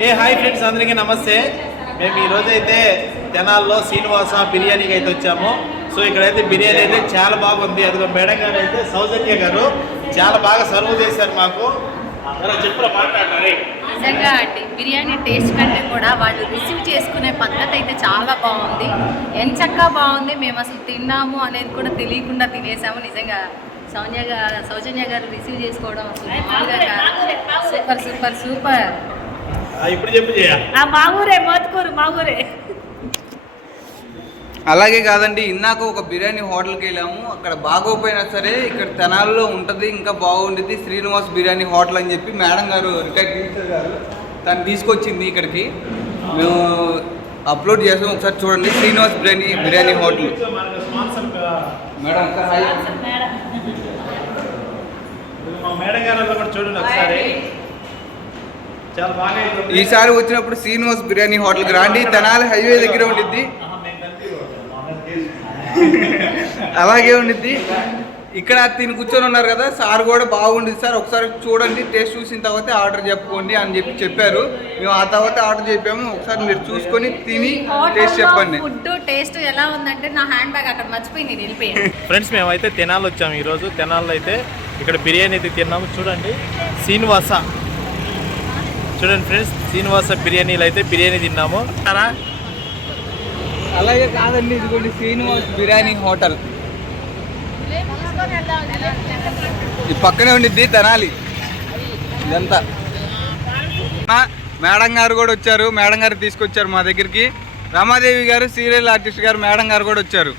ఏ hi friends అందరికీ నమస్తే. మేము ఈ రోజు అయితే తెనాల్లో శ్రీనివాస బిర్యానీకి అయితే వచ్చాము. సో ఇక్కడైతే బిర్యానీ అయితే చాలా బాగుంది. అదిగో మేడం గారు అయితే సౌజన్య గారు చాలా బాగా సర్వ్ చేశారు మాకు. ఎలా మాట్లాడారు నిజంగా అండి బిర్యానీ టేస్ట్ కంటే కూడా వాళ్ళు రిసీవ్ చేసుకునే పద్ధతి అయితే చాలా బాగుంది. ఎంచక్కా బాగుంది మేము అసలు తిన్నాము అనేది కూడా తెలియకుండా తినేసాము. నిజంగా సౌజన్య గారు సౌజన్య గారు రిసీవ్ చేసుకోవడం అసలు మామూలుగా కాదు. Super super super. ఇప్పుడు చెప్పు మా ఊరే మోతుకూరు మా ఊరే అలాగే కాదండి ఇందాక ఒక బిర్యానీ హోటల్కి వెళ్ళాము. అక్కడ బాగోపోయినా సరే ఇక్కడ తెనాల్లో ఉంటుంది ఇంకా బాగుంటుంది శ్రీనివాస్ బిర్యానీ హోటల్ అని చెప్పి మేడం గారు రిటైర్ టీచర్ గారు తను తీసుకొచ్చింది ఇక్కడికి. మేము అప్లోడ్ చేసాం ఒకసారి చూడండి. Srinivas biryani biryani hotel. Madam madam గారు కూడా చూడండి ఒకసారి చాలా బాగా అవుతుంది. ఈసారి వచ్చినప్పుడు శ్రీనివాస్ బిర్యానీ హోటల్కి రండి. తెనాలి హైవే దగ్గర ఉండిద్ది. అలాగే ఉండిద్ది. ఇక్కడ తిని కూర్చొని ఉన్నారు కదా సార్ కూడా బాగుంది సార్. ఒకసారి చూడండి టేస్ట్ చూసిన తర్వాత ఆర్డర్ చెప్పుకోండి అని చెప్పి చెప్పారు. మేము ఆ తర్వాత ఆర్డర్ చెప్పాము. ఒకసారి మీరు చూసుకొని తిని టేస్ట్ చెప్పండి. ఫుడ్ టేస్ట్ ఎలా ఉందంటే నా హ్యాండ్ బ్యాగ్ అక్కడ మర్చిపోయింది నేను వెళ్ళిపోయాను. ఫ్రెండ్స్ మేమైతే తెనాలి వచ్చాము ఈరోజు. తెనాల్లో అయితే ఇక్కడ బిర్యానీ అయితే తిన్నాము. చూడండి శ్రీనివాస చూడండి ఫ్రెండ్స్ శ్రీనివాస బిర్యానీలు అయితే బిర్యానీ తిన్నాము. అలాగే కాదండి ఇదిగోండి శ్రీనివాస్ బిర్యానీ హోటల్. ఈ పక్కనే ఉండిద్ది తెనాలి. ఇదంతా. మేడం గారు కూడా వచ్చారు. మేడం గారు తీసుకొచ్చారు మా దగ్గరికి. రమాదేవి గారు సీరియల్ ఆర్టిస్ట్ గారు మేడం గారు కూడా వచ్చారు.